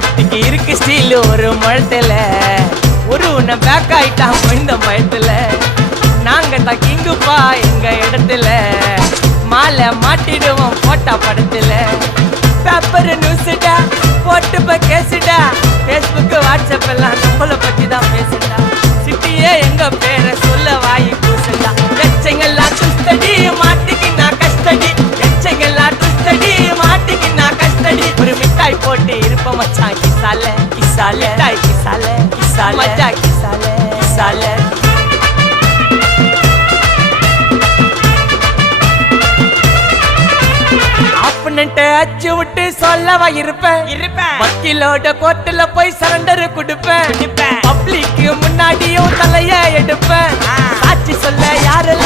சேஃப்டிக்கு இருக்கு ஸ்டீல் ஒரு முழத்துல ஒரு உன்னை பேக் ஆயிட்டான் இந்த பயத்துல நாங்க தான் கிங்குப்பா எங்க இடத்துல மாலை மாட்டிடுவோம் போட்டா படத்துல பேப்பர் நியூஸ்டா போட்டு கேசுடா ஃபேஸ்புக் வாட்ஸ்அப் எல்லாம் நம்மளை பத்தி தான் பேசுடா சிட்டியே எங்க பேரை சொல்ல வாய் கூசுடா எச்சங்கெல்லாம் துஸ்தடி மாட்டிக்கினா கஸ்டடி எச்சங்கெல்லாம் துஸ்தடி மாட்டிக்கினா கஸ்டடி ஒரு மிட்டாய் போட்டு இருப்ப மச்சான் கிசால கிசால மிட்டாய் கிசால கிசால மச்சா கிசால கிசால அச்சு விட்டு சொல்லவா இருப்பேன் வக்கீலோட கோர்ட்டுல போய் சரண்டர் கொடுப்பேன் பப்ளிக்கு முன்னாடியும் தலைய எடுப்பேன் சாட்சி சொல்ல யாரெல்லாம்